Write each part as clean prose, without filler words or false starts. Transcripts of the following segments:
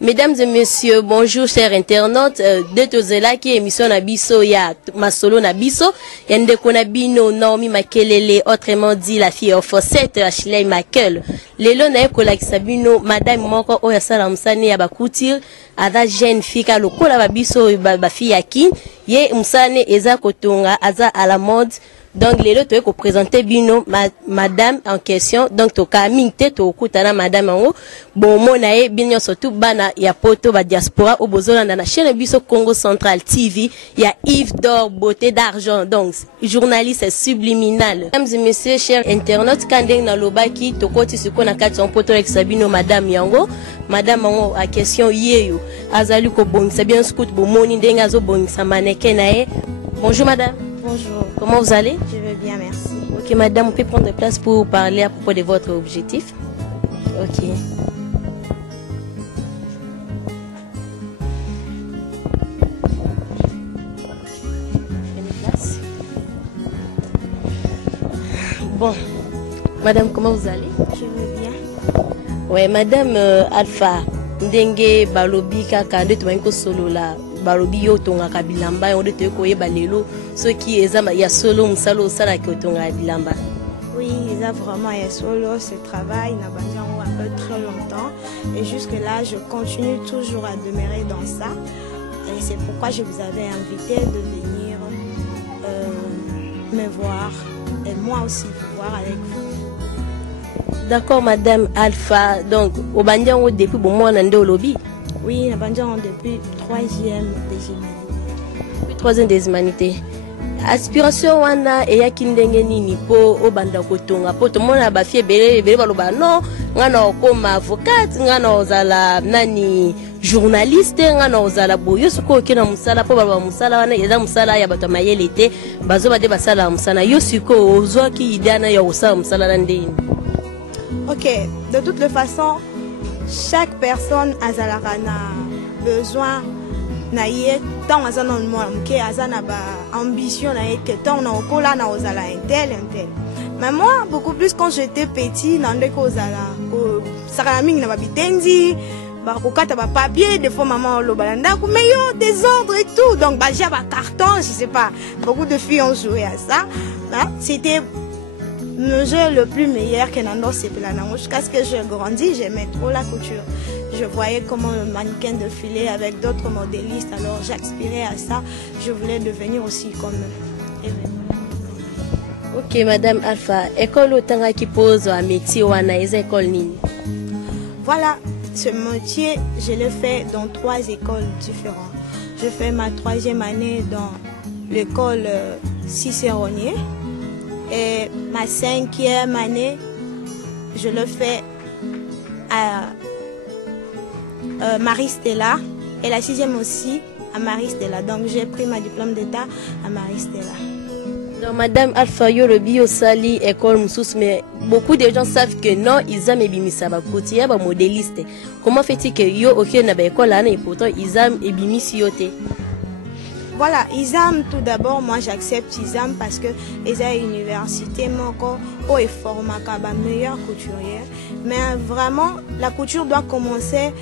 Mesdames et messieurs, bonjour chers internautes. De tozela qui émission na biso ya masolo na biso yande kona bino Naomi Makelele, autrement dit la fille au Fossette Ashley Makel. Lelo na ekolakisa bino madame moko oya sala musani ya bakutir ada jeune fille lokola ba biso ba fille yaki ye musane eza kotonga aza à la mode. Donc les autres que présenter bino madame en question donc to kaminte to kutana madame en bon monae bino surtout bana ya poto ba diaspora au bozolanda na chaîne biso Congo Central TV ya Yves d'or beauté d'argent donc journaliste subliminal. Mesdames et messieurs chers internautes kandeng na lobaki to koti siko na kati on poto avec sabino madame yango madame en à question yeyo azali ko bongisa bien scout bo moni ndenga zo bongisa mannequin nae. Bonjour madame. Bonjour. Comment vous allez? Je vais bien, merci. Ok, madame, vous pouvez prendre place pour parler à propos de votre objectif. Ok. Prenez place. Bon, madame, comment vous allez? Je vais bien. Ouais, madame Alpha, ndenge balobi kaka nde tubaniko solo la. Balobi yo tonga kabilamba on de te koyeba lelo ceux qui ezama ya solo musalo sala ki tonga bilamba. Oui, il a vraiment un solo ce travail n'a pas un peu très longtemps et jusque là je continue toujours à demeurer dans ça et c'est pourquoi je vous avais invité de venir me voir et moi aussi vous voir avec vous. D'accord madame Alpha, donc au bandian depuis bon mois nande au lobby. Oui, nous depuis 3e des humanités. Depuis 3e des humanités. Aspiration wana eya kindenge nini po obanda kotonga po to mona ba fie bele baloba non ngana okoma avocate ngana ozala nani journaliste ngana ozala boyo suko kina musala po baloba musala wana eza musala ya bato mayele te bazo bade basala musala yo suko ozwa ki idana ya osala musala na ndeni. OK, de toutes les façons chaque personne a besoin naie tant à dans le monde que azana ba ambition naie que tant na okola na ozala intel. Mais moi beaucoup plus quand j'étais petit dans des causes là ça mingi na babitendi ba kokata ba papier des fois maman lo balanda mais yo désordre et tout donc ba j'ai ba carton je sais pas beaucoup de filles ont joué à ça hein? C'était le jeu le plus meilleur que Nando Sepelanango. Jusqu'à ce que j'ai grandi, j'aimais trop la couture. Je voyais comment le mannequin défilait avec d'autres modélistes, alors j'aspirais à ça. Je voulais devenir aussi comme eux. Ok, madame Alpha, école autant qui pose un métier ou une école nini? Voilà, ce métier, je l'ai fait dans 3 écoles différentes. Je fais ma 3e année dans l'école Cicéronnier. Et ma 5e année, je le fais à Marie-Stella. Et la 6e aussi à Marie-Stella. Donc j'ai pris ma diplôme d'état à Marie-Stella. Donc madame Alpha Yorobi Osali école Moussous, mais beaucoup de gens savent que non, ils aiment ebimisa ba koutiya ba modéliste. Comment fait-il que yo ok na ba école là et pourtant ils aiment ebimisi yote? Voilà, ISAM tout d'abord, moi j'accepte ISAM parce que ils ont une université moko où est formé comme meilleure couturière. Mais vraiment, la couture doit commencer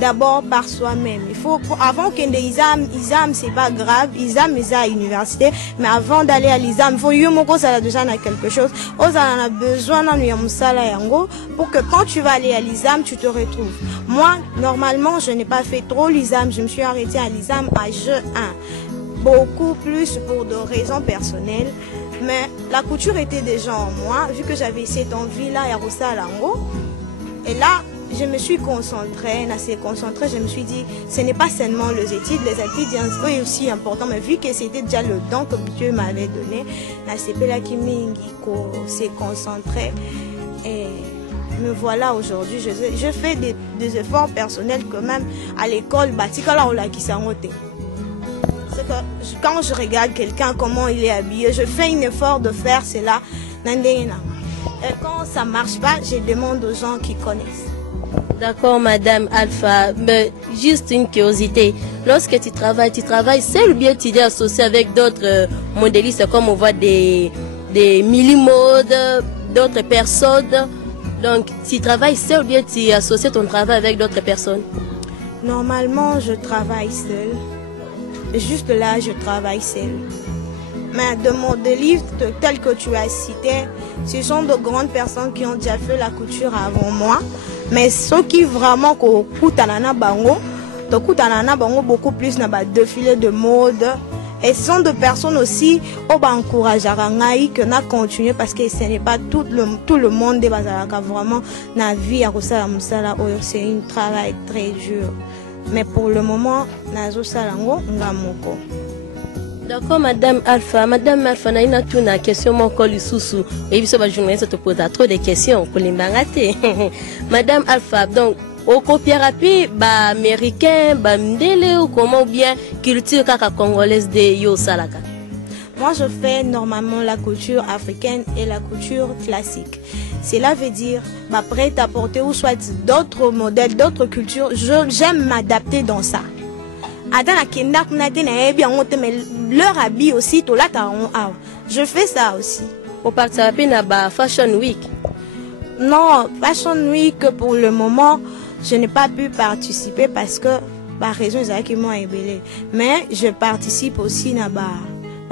d'abord par soi-même. Il faut, avant qu'il y ait ISAM c'est pas grave, ISAM est à l'université, mais avant d'aller à l'ISAM, il faut que ça a déjà quelque chose. On a besoin pour que quand tu vas aller à l'ISAM, tu te retrouves. Moi, normalement, je n'ai pas fait trop l'ISAM, je me suis arrêtée à l'ISAM à G1. Beaucoup plus pour de raisons personnelles, mais la couture était déjà en moi, vu que j'avais cette envie-là à Rosalango. Et là, je me suis concentrée, je me suis dit, ce n'est pas seulement les études sont aussi importants, mais vu que c'était déjà le don que Dieu m'avait donné, c'est là qui s'est concentré. Et me voilà aujourd'hui, je fais des efforts personnels quand même à l'école, quand je regarde quelqu'un, comment il est habillé, je fais un effort de faire cela. Et quand ça ne marche pas, je demande aux gens qui connaissent. D'accord, madame Alpha. Mais juste une curiosité. Lorsque tu travailles seul ou bien tu es associé avec d'autres modélistes comme on voit des millimodes, d'autres personnes Donc, tu travailles seul ou bien tu associes ton travail avec d'autres personnes? Normalement, je travaille seule. Juste là, je travaille seule. Mais des livres tels que tu as cités, ce sont de grandes personnes qui ont déjà fait la couture avant moi. Mais ceux qui vraiment coûtent beaucoup plus dans le défilé de mode. Et ce sont des personnes aussi qui encouragent à continuer parce que ce n'est pas tout le monde qui vraiment la vie à c'est un travail très dur. Mais pour le moment, d'accord, Madame Alpha. Madame Alpha, on a une question mon col sous. Et puis, ce journaliste te pose trop de questions pour les bangater. Madame Alpha, donc, au copier américain, mdele ou comment ou bien culture kaka congolaise de yo salaka? Moi, je fais normalement la couture africaine et la couture classique. Cela veut dire, prêt à porter ou soit d'autres modèles, d'autres cultures. J'aime m'adapter dans ça. Leur habit aussi, je fais ça aussi. Au participer à Fashion Week? Non, Fashion Week, pour le moment, je n'ai pas pu participer parce que, par raison, ils m'ont ébélé. Mais je participe aussi à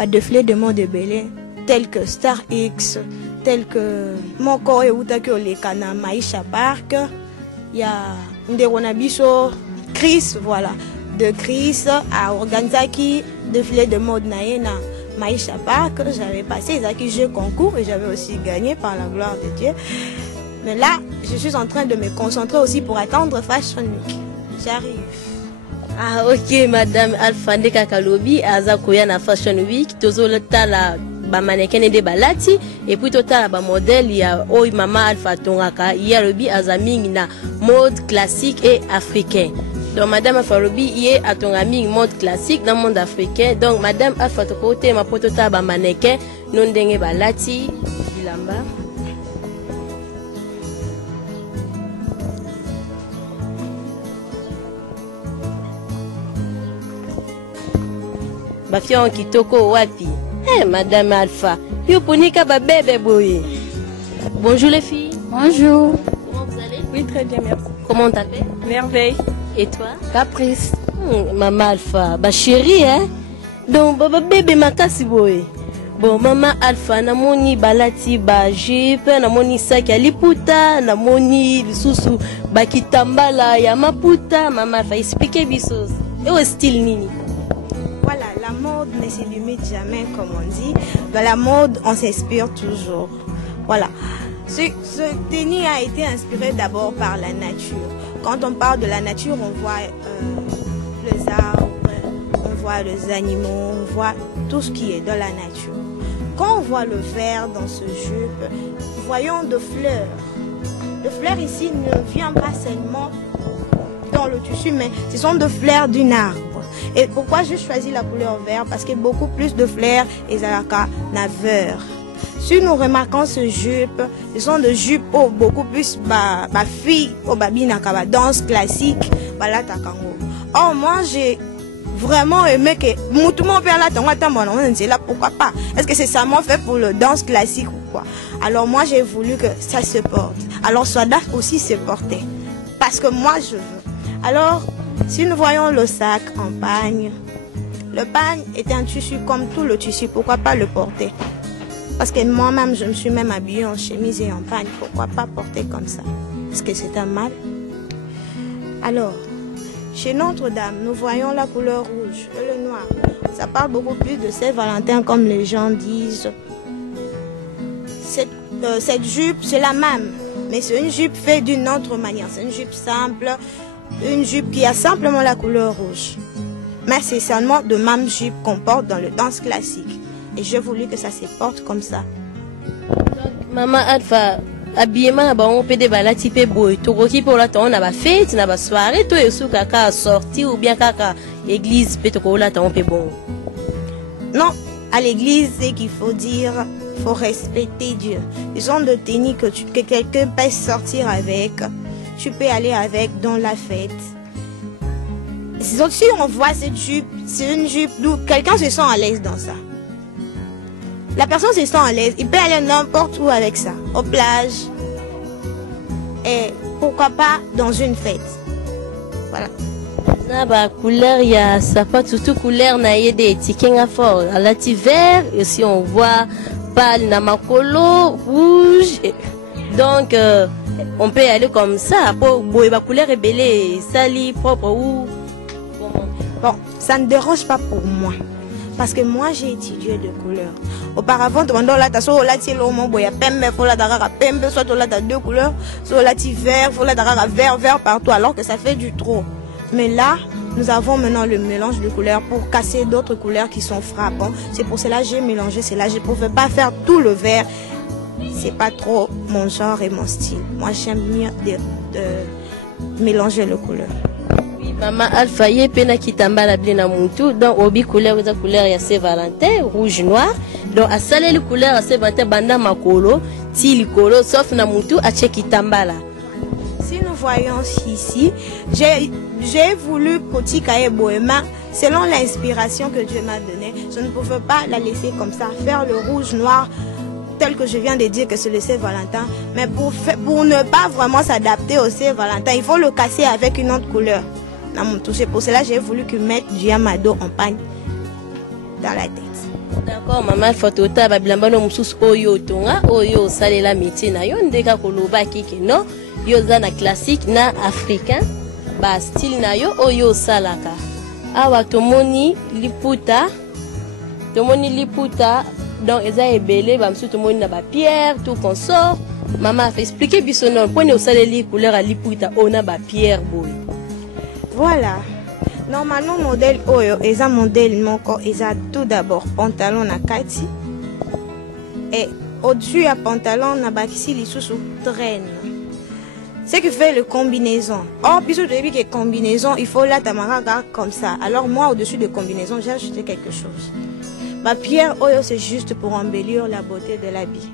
des défilés de mode ébélé, tels que Star X, tels que mon corps et les Kana Maïcha Park. Il y a Nderonabiso, Chris, voilà. De Chris à Organizaki, défilé de mode Naïna Maïcha Park. J'avais passé les jeux concours et j'avais aussi gagné par la gloire de Dieu. Mais là, je suis en train de me concentrer aussi pour attendre Fashion Week. J'arrive. Ah, ok, Madame Alpha Ndekakalobi, Azakoya na Fashion Week, tozolota la mannequin de balati, et puis total la modèle, il y a Oi Mama Alpha Tongaka, il y a Robi Azaming na mode classique et africain. Donc, Madame Alpha Robi, il y a ton ami mode classique dans le monde africain. Donc, Madame Alpha Tokote, ma potota ba mannequin, non denge balati, bilamba. Bafion kitoko wapi? Eh, Madame Alpha, yo ponika ba bébé boye. Bonjour les filles. Bonjour. Comment vous allez? Oui, très bien, merci. Comment t'appelles? Merveille. Et toi? Caprice. Maman Alpha, ba chérie, hein? Donc, baba bébé makasi boye. Bon, Maman Alpha, namoni balati ba jupe, namoni saki ya liputa, namoni lisusu bakitambala ya maputa. Maman Alpha, expliquez bisos. Et au style nini? Voilà, la mode ne se limite jamais, comme on dit. Dans la mode, on s'inspire toujours. Voilà. Ce tennis a été inspiré d'abord par la nature. Quand on parle de la nature, on voit les arbres, on voit les animaux, on voit tout ce qui est dans la nature. Quand on voit le vert dans ce jupe, voyons de fleurs. Le fleur ici ne vient pas seulement dans le tissu, mais ce sont des fleurs d'un arbre. Et pourquoi j'ai choisi la couleur vert? Parce qu'il y a beaucoup plus de fleurs et zalaka naveur. Si nous remarquons ce jupe, ce sont des jupes beaucoup plus filles au babina kaba danse classique bala takango. Or moi j'ai vraiment aimé que tout le monde là c'est là, pourquoi pas? Est-ce que c'est seulement fait pour le danse classique ou quoi? Alors moi j'ai voulu que ça se porte. Alors ça doit aussi se porter parce que moi je veux. Alors si nous voyons le sac en pagne, le pagne est un tissu comme tout le tissu, pourquoi pas le porter? Parce que moi-même, je me suis même habillée en chemise et en pagne, pourquoi pas porter comme ça? Est-ce que c'est un mal? Alors, chez Notre-Dame, nous voyons la couleur rouge et le noir. Ça parle beaucoup plus de Saint-Valentin, comme les gens disent. Cette jupe, c'est la même, mais c'est une jupe faite d'une autre manière. C'est une jupe simple, une jupe qui a simplement la couleur rouge. Mais c'est seulement de même jupe qu'on porte dans le danse classique. Et j'ai voulu que ça se porte comme ça. Maman Alpha, habillement on peut déballer type boy. Tu vois qui pour la on a ba fête, na ba soirée, toi sous kaka sorti ou bien kaka église peut te là on peut bon. Non, à l'église c'est qu'il faut dire, faut respecter Dieu. Ils ont de tennis que quelqu'un peut sortir avec. Tu peux aller avec dans la fête. Si on voit cette jupe, c'est une jupe d'où quelqu'un se sent à l'aise dans ça. La personne se sent à l'aise, il peut aller n'importe où avec ça, aux plages, et pourquoi pas dans une fête. Voilà. Na ba couleur il y a ça pas tout couleur na yede tikenga fort à la vert et si on voit pâle na makolo rouge donc on peut aller comme ça pour boire ba couleur rebelle sali propre ou bon ça ne dérange pas pour moi parce que moi j'ai étudié de couleurs. Auparavant pendant la tasso la ti lo mo boya pembe faut la dara pembe soit la ta deux couleurs soit la ti vert faut la dara vert partout alors que ça fait du trop. Mais là, nous avons maintenant le mélange de couleurs pour casser d'autres couleurs qui sont frappantes. C'est pour cela que j'ai mélangé cela. Je ne pouvais pas faire tout le vert. C'est pas trop mon genre et mon style. Moi, j'aime mieux de mélanger les couleurs. Oui, maman Alpha, y pena kitamba la blina mutu. Donc, obi couleur, la couleur ya Saint-Valentin, rouge noir. Donc, à saler les couleurs à Saint-Valentin, banda makolo, ti likolo, sauf na mutu, à kitamba la. Si nous voyons ici, j'ai voulu petit cahier bohéma selon l'inspiration que Dieu m'a donnée. Je ne pouvais pas la laisser comme ça, faire le rouge noir tel que je viens de dire que c'est le Saint-Valentin. Mais pour ne pas vraiment s'adapter au Saint-Valentin, il faut le casser avec une autre couleur. C'est pour cela que j'ai voulu que mettre du amado en pagne dans la tête. D'accord, maman, photo ta babilamba no mususu oyo tonga oyo salela métier na yo ndeka koloba kike no yo za na classique na africain ba style na yo oyo salaka awa tomoni liputa donc eza ebele ba mususu tomoni na ba pierre tout consort maman a fait expliquer biso non pone osaleli couleur à liputa ona ba pierre boy. Voilà. Normalement, modèle Oyo, eza modèle moko, eza tout d'abord pantalon na kati. Et au-dessus à pantalon na bakisi li sous traîne. Ce qui fait le combinaison. Or, puisque je dis que combinaison, il faut la tamaraga comme ça. Alors moi, au-dessus de combinaison, j'ai acheté quelque chose. Ma pierre Oyo, c'est juste pour embellir la beauté de l'habit.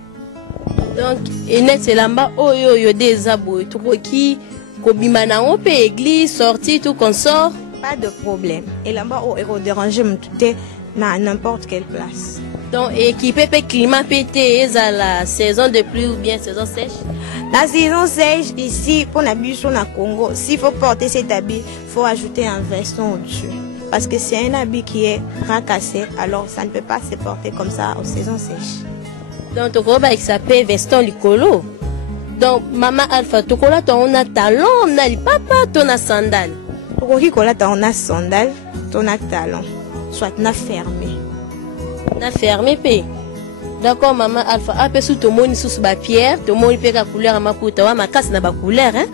Donc, et net c'est là-bas Oyo yo des abos, tout qui kobimana on peut église sortir tout consort. Pas de problème. Et là-bas, on déranger à n'importe quelle place. Donc, équipé peut climat pété, à la saison de pluie ou bien saison sèche? La saison sèche, ici, pour l'habit sur le Congo, s'il faut porter cet habit, il faut ajouter un veston au-dessus. Parce que c'est un habit qui est racassé, alors ça ne peut pas se porter comme ça aux saisons sèches. Donc, tu vois, il s'appelle veston licolo. Donc, maman Alpha, tu vois, on a talon, on a papa, on a sandales. On a sandales, on a talon, soit on a fermé. On a fermé, puis. D'accord, maman Alpha. Après, sous ton monde, sous ma pierre, ton monde peut la couleur à ma pouta, ma casse n'a pas couleur, hein.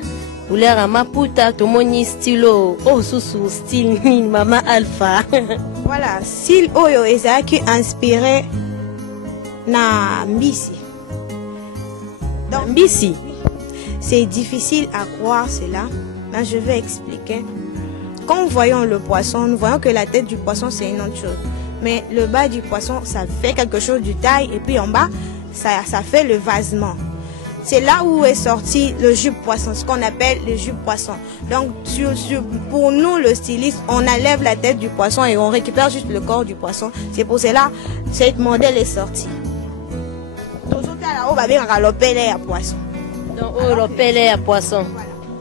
Couleur à ma pouta, ton monde stylo, oh, sous style, maman Alpha. Voilà, style Oyo Ezaki inspiré na Mbisi. Donc, Mbisi. C'est difficile à croire cela, mais je vais expliquer. Quand nous voyons le poisson, nous voyons que la tête du poisson, c'est une autre chose. Mais le bas du poisson, ça fait quelque chose du taille. Et puis en bas, ça fait le vasement. C'est là où est sorti le jus poisson, ce qu'on appelle le jus poisson. Donc pour nous, le styliste, on enlève la tête du poisson et on récupère juste le corps du poisson. C'est pour cela que cette modèle est sorti. Toujours là, on va bien galoper à poisson. Donc, on à poisson.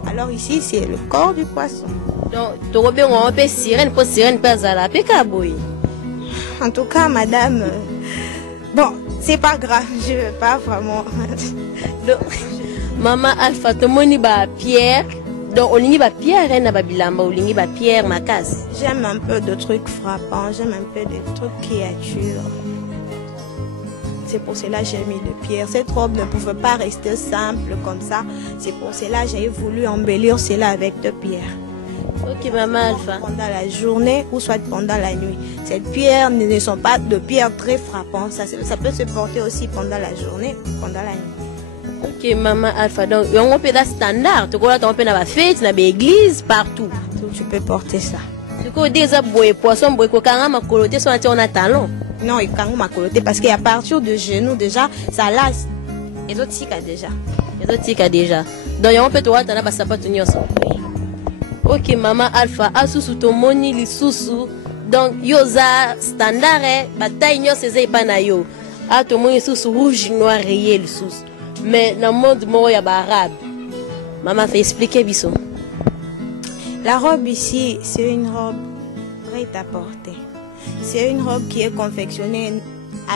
Alors ici, c'est le corps du poisson. Donc, tu reviens on peut sirène pour sirène pas à la pécaboui. En tout cas, madame, bon, c'est pas grave, je veux pas vraiment. Donc, maman Alpha, tu moni ba pierre. Donc, on y va pierre, hein, na bilamba, on y va pierre, ma casse. J'aime un peu de trucs frappants, j'aime un peu de trucs créatures. C'est pour cela que j'ai mis de pierre. Cette robe ne pouvait pas rester simple comme ça. C'est pour cela que j'ai voulu embellir cela avec de pierres. Ok, maman Alpha. Pendant la journée ou soit pendant la nuit. Ces pierres ne sont pas de pierres très frappantes. Ça peut se porter aussi pendant la journée, pendant la nuit. Ok, maman Alpha. Donc, on peut être standard. Tu vois, on peut avoir fête, dans l'église, partout. Partout, tu peux porter ça. Du coup, déjà, poisson, ma coloté, soit on a talon. Non, il faut ma coloté parce qu'à partir de genoux, déjà, ça lasse. Les autres tika déjà. Les autres tika déjà. Donc, on peut te voir, tu as pas de ok, maman Alpha, asusu to moni li susu. Donc, yoza standard, bataille nyo seze pas na yo. A to moni susu rouge, noir, réel susu. Mais dans le monde, moi, il y a arabe. Maman fait expliquer biso. La robe ici, c'est une robe prête à porter. C'est une robe qui est confectionnée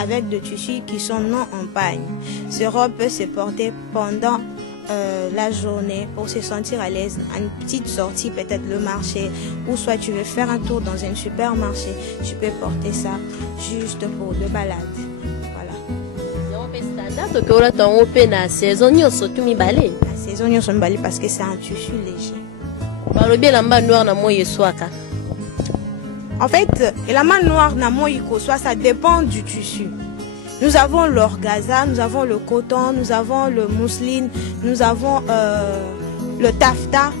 avec des tissus qui sont non en pagne. Cette robe peut se porter pendant la journée pour se sentir à l'aise. Une petite sortie, peut-être le marché, ou soit tu veux faire un tour dans un supermarché, tu peux porter ça juste pour de balade. Voilà. La saison, nous sommes mis balé. La saison, nous sommes balés parce que c'est un tissu léger. En fait, la main noire ça dépend du tissu. Nous avons l'orgaza, nous avons le coton, nous avons le mousseline, nous avons le taffetas.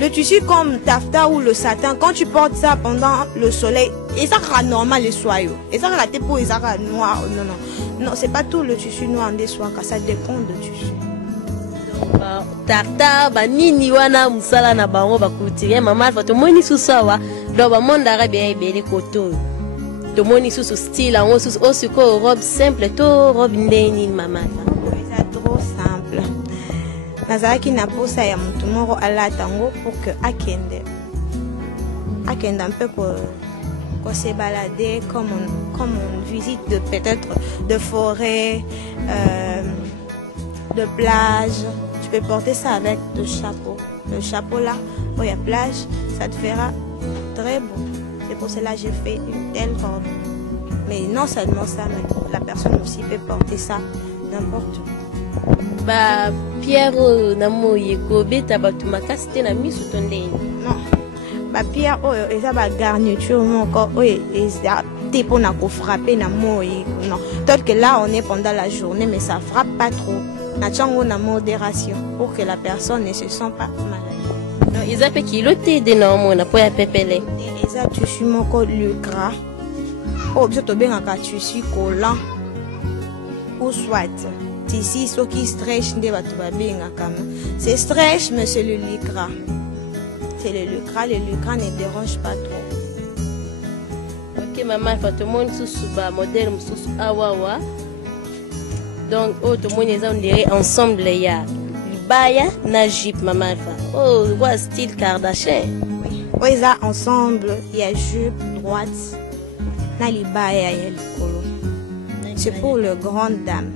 Le tissu comme taffetas ou le satin, quand tu portes ça pendant le soleil, et ça sera normal les soyaux. Et ça sera pour et ça sera noir. Non, non. Non, c'est pas tout le tissu noir des soies, ça dépend du tissu. Tata banini wana musala na bango bakutire mama alfa to moni susawa do ba monde arabia ibele koto to moni susu style en susu osiko robe simple to robe ndeni mama C'est trop simple. Nazaki na posa ya mutu moko alatango pour que akende un peu pour se balader comme on visite peut-être de forêt, de plage. Tu peux porter ça avec le chapeau. Le chapeau là, où il y a plage, ça te fera très beau. C'est pour cela que j'ai fait une telle robe. Mais non seulement ça, mais la personne aussi peut porter ça n'importe où. Bah, Pierre namo yeko beta batu makasite na misu tondeni. Non. Bah, Pierre, ça va garniture encore. Ça pour frapper na mo. Non. Peut-être que là, on est pendant la journée, mais ça frappe pas trop. Na modération pour que la personne ne se sente pas malade. Non, ils appellent qui l'autre de normes on a pas pépélé. Ils a tu suis mon code le gras. Oh, je te bien quand tu suis collant ou soit ici ce qui stretch ne va te bien quand c'est stretch mais c'est le lycra. C'est le lycra ne dérange pas trop. Ok maman, il faut tout le monde sous bas modèle sous awawa. Donc, tout le monde est ensemble, il y a Baya, Najip, maman. Oh, quoi, style Kardashian. Oui, ils sont ensemble, il y a jupe, droite, Nali Baya, il y a le colo. C'est pour le grand dame.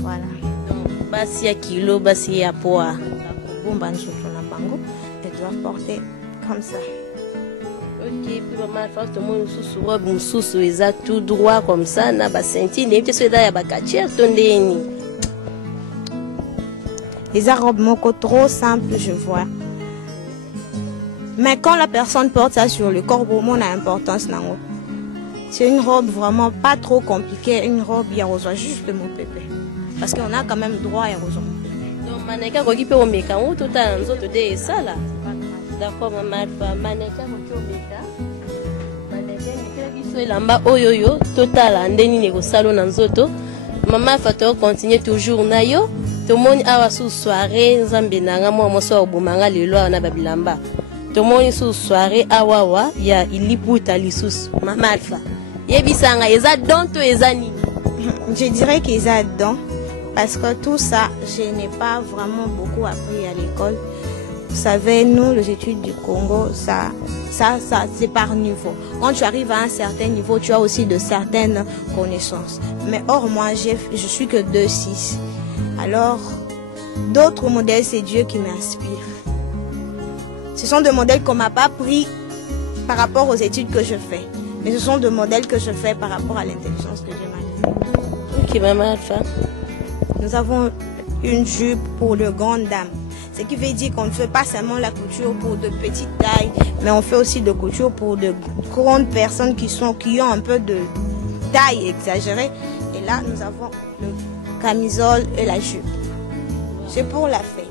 Voilà. Donc, Bassia kilo, Bassia poids. Bon, ben, je bango, elle doit porter comme ça. Ok, puis maman, tout le monde sous robe, sous ils ont tout droit comme ça, na ba senti, ne peut-être là, il y a ba kachir, tondeni. Les robes moko trop simple, je vois. Mais quand la personne porte ça sur le corps, pour moi, on a importance. C'est une robe vraiment pas trop compliquée, une robe qui reçoit juste mon pépé. Parce qu'on a quand même droit à reçoit mon pépé. Donc, maneka, qui peut omer quand on tout a un autre de ça là. D'accord, maman, maneka, lamba oyoyo total ndeni nego salon na nzoto mama fato continue toujours na yo to moni awa sous soirée nzambe nanga mo moso obumanga lelo na babilamba to moni sous soirée awawa ya iliputa lisusu mama alfa yebisanga eza don to eza nini. Je dirais qu'ils a don parce que tout ça je n'ai pas vraiment beaucoup appris à l'école. Vous savez, nous, les études du Congo, ça c'est par niveau. Quand tu arrives à un certain niveau, tu as aussi de certaines connaissances. Mais or, moi, je suis que 2,6. Alors, d'autres modèles, c'est Dieu qui m'inspire. Ce sont des modèles qu'on m'a pas pris par rapport aux études que je fais. Mais ce sont des modèles que je fais par rapport à l'intelligence que Dieu m'a donnée. Ok, maman Alpha. Nous avons une jupe pour le grande dame. Ce qui veut dire qu'on ne fait pas seulement la couture pour de petites tailles, mais on fait aussi de couture pour de grandes personnes qui ont un peu de taille exagérée. Et là, nous avons le camisole et la jupe. C'est pour la fête.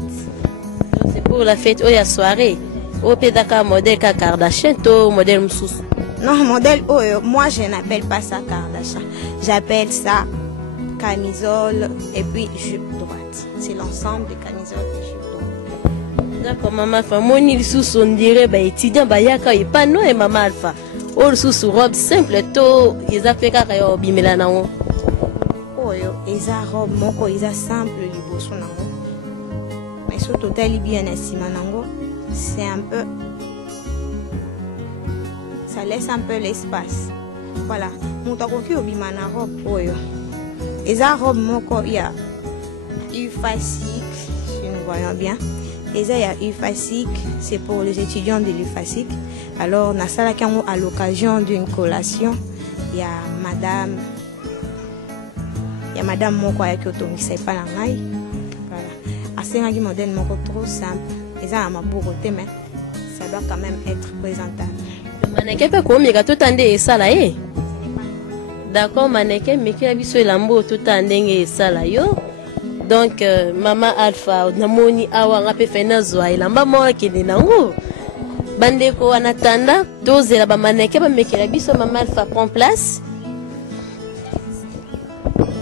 C'est pour la fête, la soirée. Au pédaka modèle Kardashian, to modèle Moussous. Non, modèle, moi je n'appelle pas ça Kardashian. J'appelle ça camisole et puis jupe droite. C'est l'ensemble des camisoles et jupes. D'accord, maman Alpha. Moi, il sous on dirait, bah, étudiant, bah, yaka, et pas non, et maman Alpha. Ou sous robe simple, to, ils a fait qu'à y bimela na on. Oh, ils a robe, moko, ils a simple, les beaux sont na on. Mais ce so total bien à Simanango, c'est un peu, ça laisse un peu l'espace. Voilà, mon takoki obimana robe oyo. Et ça robe moko il y a UFASIC, si nous voyons bien. Et ça il y a UFASIC, c'est pour les étudiants de l'UFASIC. Alors nasala kango à l'occasion d'une collation, il y a madame moko ya kyotongi c'est pas la ngai. Voilà. Asengaki modèle moko trop simple. Et ça a ma beauté mais ça doit quand même être présentable. Maneke pe ko mika tout ande esala eh. D'accord, maneke miki abiso elambo tout andenge esala yo. Donc mama Alpha namoni awa ngape fena zwa elamba mo kende nango. Bandeko wanatanda dozela ba maneke ba mekela biso mama Alpha prend place.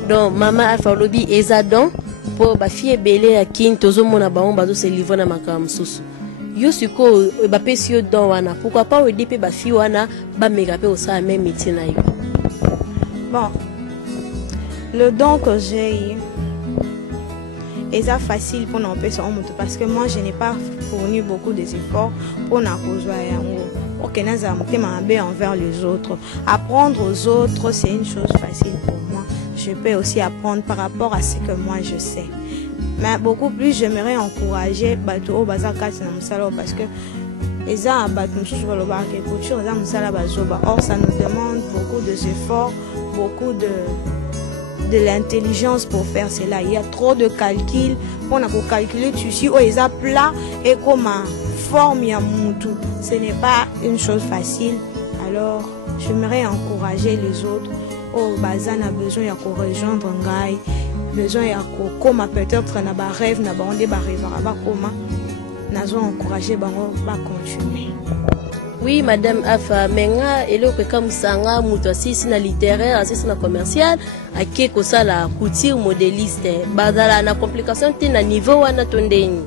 Donc mama Alpha lobi ezadon pour ba fille belé ya kin tozo mona ba on bazo se livrer na makam susu. Yo siko ba pesi yo don wana pourquoi pas odi pe ba fille wana ba meka pe osa même métier na yo. Bon, le don que j'ai eu est ça facile pour nous parce que moi je n'ai pas fourni beaucoup d'efforts pour nous envers les autres. Apprendre aux autres c'est une chose facile pour moi. Je peux aussi apprendre par rapport à ce que moi je sais. Mais beaucoup plus j'aimerais encourager Bato Bazakati parce que or ça nous demande beaucoup d'efforts, beaucoup de l'intelligence pour faire cela. Il y a trop de calculs. On a pour calculer tu ou ils plat et comme forme ya mutu. Ce n'est pas une chose facile. Alors j'aimerais encourager les autres. Oh bazan a besoin de rejoindre ngai, besoin de comme peut-être na ba rêve na ba onde ba rêve ba comment nazo encourager bango ba continuer. Oui, Madame Alpha, menga eloko kamusanga muto asisi na littéraire, asisi na commercial, akeko sala couture modéliste. Bazala na complication te na niveau wana tondeni.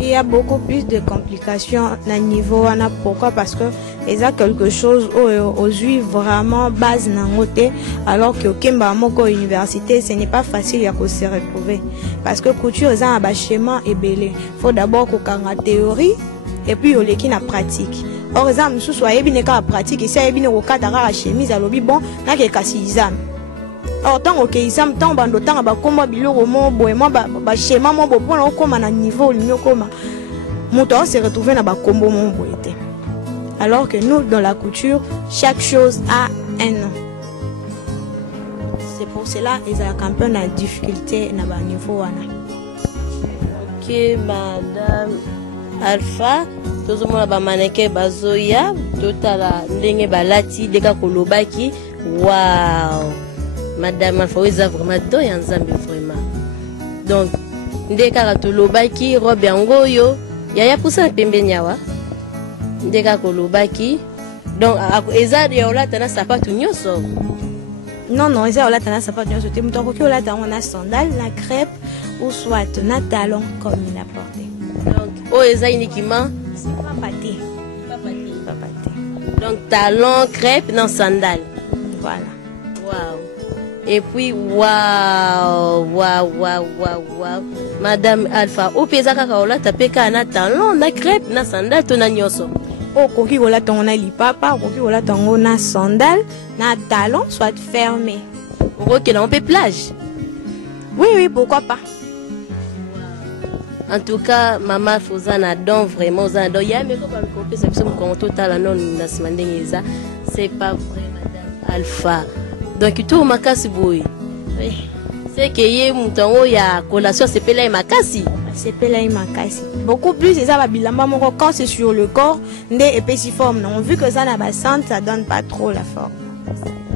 Il y a beaucoup plus de complications na niveau wana. Pourquoi? Parce que il y a quelque chose aux juifs vraiment base nangote, alors que au Kemba moko université, ce n'est pas facile à se retrouver. Parce que couture est un schéma et belé. Faut d'abord qu'on ait la théorie et puis on l'équipe la pratique. Or exemple sous soit bien ka pratique et c'est bien au cadre la chemise à l'obi bon na ke kasi exam. Or tant que exam tant bando tant ba komba biloko mo boema ba schéma mo bo pona okoma na niveau linyo koma. Moto se retrouver na ba kombo mo boete. Alors que nous dans la couture, chaque chose a un nom. C'est pour cela ils ont un peu de difficulté na ba niveau wana. OK, Madame Alpha tozomona ba maneke bazoya totala ndenge balati deka kolobaki. Waouh, Madame Alpha oza vraiment do ya nzambe vraiment. Donc ndeka kolobaki robe yango yo ya pusa pembeni yawa ndeka kolobaki. Donc eza ya olata na sapato nyoso. Non, eza olata na sapato nyoso te muto ko olata na sandale na crêpe ou soit na talon comme il a porté. Donc eza uniquement Papati. Donc talon, crêpe, non sandales. Voilà. Waouh. Et puis waouh. Madame Alpha, au pesa kaka ola tapeka na talon, na crêpe, na sandales, to na nyoso. O koki ola tongona lipapa, koki ola tongona sandales, na talon soit fermé. Ok, là on peut plage. Oui, pourquoi pas. En tout cas, maman Fozana don vraiment Zana ya mais quand on compte ça comme total non na simandengeza, c'est pas vrai Madame Alpha. Donc tout makasi boy. C'est que yé mutango ya collation c'est pela makasi. C'est pela makasi. Beaucoup plus c'est ça bilamba moko quand c'est sur le corps, ndé épaisiforme. On vu que ça na ba centre ça donne pas trop la forme.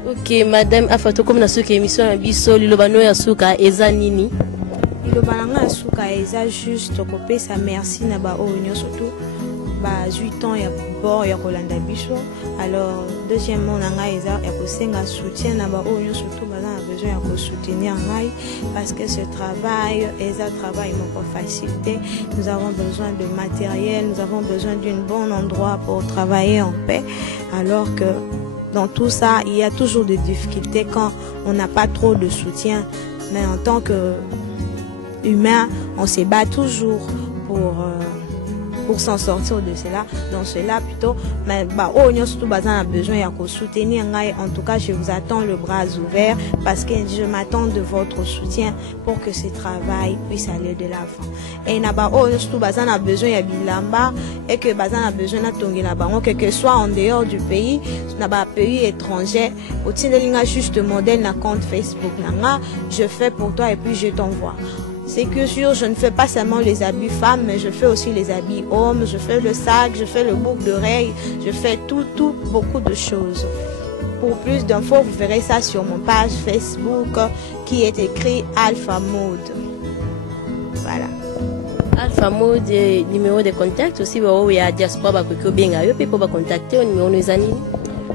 OK, Madame Alpha to comme na suka émission na biso lilobano ya suka eza nini? Le balanga suka eza juste kopé sa merci na ba onyo surtout ba 8 ans ya bord ya kolanda biso. Alors deuxièmement nanga eza ya kosenga soutien na ba onyo surtout ba na besoin ya ko soutenir ngai parce que ce travail eza travail non pas facilité. Nous avons besoin de matériel, nous avons besoin d'un bon endroit pour travailler en paix alors que dans tout ça, il y a toujours des difficultés quand on n'a pas trop de soutien mais en tant que humain, on se bat toujours pour s'en sortir de cela, dans cela plutôt, mais on a besoin de soutenir. En tout cas, je vous attends le bras ouvert parce que je m'attends de votre soutien pour que ce travail puisse aller de l'avant. Et on a besoin de bilamba et que on a besoin de que ce soit en dehors du pays, dans un pays étranger, au juste modèle na compte Facebook je fais pour toi et puis je t'envoie. C'est que je ne fais pas seulement les habits femmes, mais je fais aussi les habits hommes, je fais le sac, je fais le boucle d'oreille, je fais tout, beaucoup de choses. Pour plus d'infos, vous verrez ça sur mon page Facebook qui est écrit Alpha Mode. Voilà. Alpha Mode, numéro de contact aussi, il y a diaspora qui peut vous contacter au numéro de Zanini.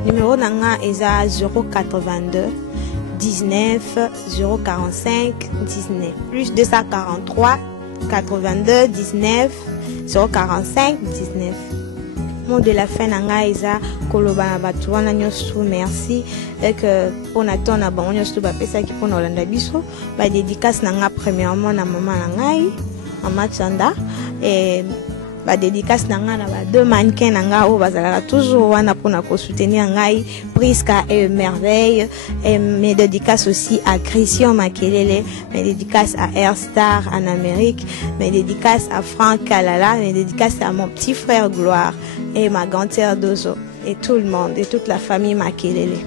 Numéro nanga est à 082 19 045 19 plus 243 82 19 045 19. Mot de la fin nanga isa koloba na batu wana nyosu merci et que pour natona ba nyosu ba pesa ki pona olanda biso ba dédicace nanga premièrement na maman nangai Mama Chanda et ba dédicace nanga na ba deux mannequins nanga o bazala toujours wana pona ko soutenir ngai Priska et Merveille et mes dédicaces aussi à Christian Makelele, mes dédicaces à Airstar en Amérique, mes dédicaces à Franck Kalala, mes dédicaces à mon petit frère Gloire et ma grande sœur Dozo et tout le monde et toute la famille Makelele.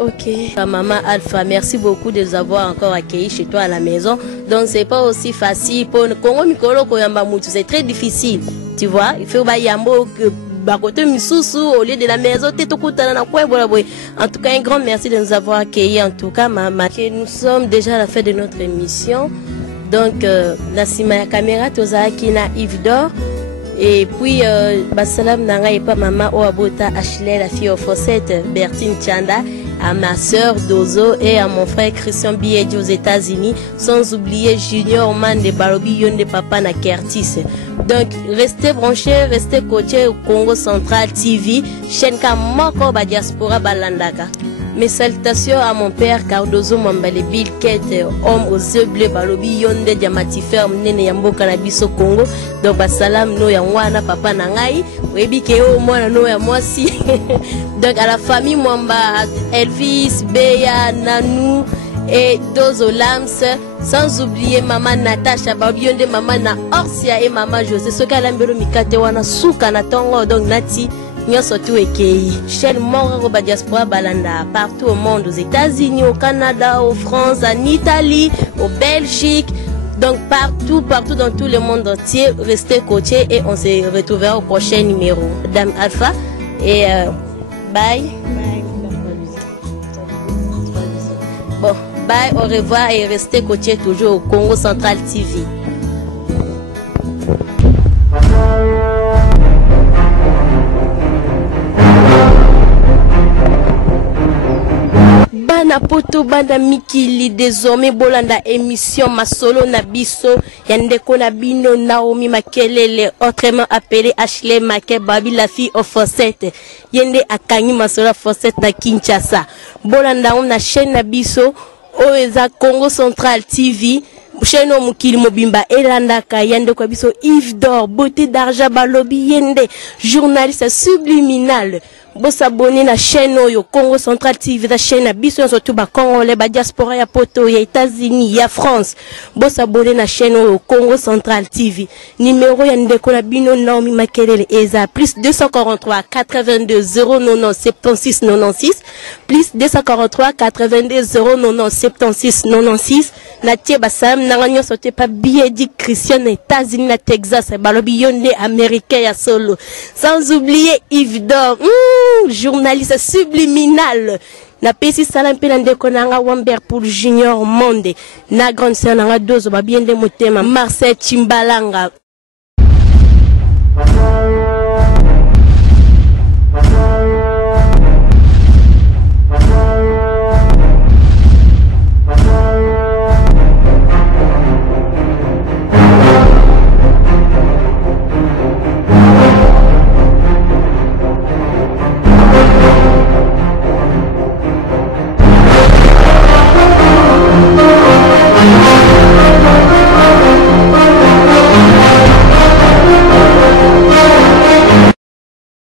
Ok, maman Alpha, merci beaucoup de nous avoir encore accueillis chez toi à la maison. Donc c'est pas aussi facile pour Congo Mikolo Koyamba Moutou, c'est très difficile. Tu vois, il faut bayambo que bakote misusu au lieu de la maison tetokutana na kwa bola boy. En tout cas, un grand merci de nous avoir accueillis. En tout cas, maman, nous sommes déjà à la fin de notre émission. Donc la Sima caméra Tozaki na Yves d'Or. Et puis basalam nanga et pas maman Oabota Ashley, la fille au Fossette, Bertine Chanda, à ma soeur Dozo et à mon frère Christian Biedi aux États-Unis, sans oublier Junior Man de Barobi Yonde Papa na Kertis. Donc restez branchés, restez coachés au Congo Central TV, chaîne Kamoko ba diaspora balandaka. Mes salutations à mon père Cardozo Mambale Bill Kate, homme aux yeux bleus, Balobi Yonde Diamati Ferme, Nene Yambo Canabiso Congo. Donc, Basalam no Yangwana, Papa Nangai, Webi Keo, moi, no ya moi si. Donc, à la famille Mwamba, Elvis, Beya, Nanou et Dozo Lams, sans oublier Maman Natacha, Babi Yonde, Maman Na Orsia et Maman José, ce qu'elle a mbelo Mikate wana Souka Natongo, donc Nati. Surtout chaîne Moro diaspora balanda partout au monde, aux États-Unis, au Canada, en France, en Italie, au Belgique, donc partout dans tout le monde entier. Restez coachés et on se retrouvera au prochain numéro. Dame Alpha et bye. Bon, bye, au revoir et restez coachés toujours au Congo Central TV. Bana poto banda mikili désormais bolanda émission masolo na biso yandeko na bino Naomi Makelele, autrement appelée Ashley Make Babi la fille au Fossette yende akangi masolo Fossette na Kinshasa. Bolanda on na chaîne na biso oeza Congo Central TV. Chaîne mukili mobimba elandaka yande kwa biso Yves d'Or, beauté d'argent balobi yende, journaliste subliminal. Bo s'abonner na chaîne Oyo Congo Central TV, la chaîne na biso surtout ba Congolais ba diaspora ya poto ya États-Unis ya France. Bo s'abonner na chaîne Oyo Congo Central TV. Numéro ya ndeko na bino Naomi Makelele eza plus 243 82 090 76 96 plus 243 82 090 76 96 na tie basam na nganyo sote pa Biedi Christian na États-Unis na Texas balobi yonde américain ya solo. Sans oublier Yves d'Or. Journaliste subliminal na pesi salam pe na ndeko nanga Wamber pour Junior Monde na grande sœur nanga Dozo ba bien de motema Marcel Chimbalanga.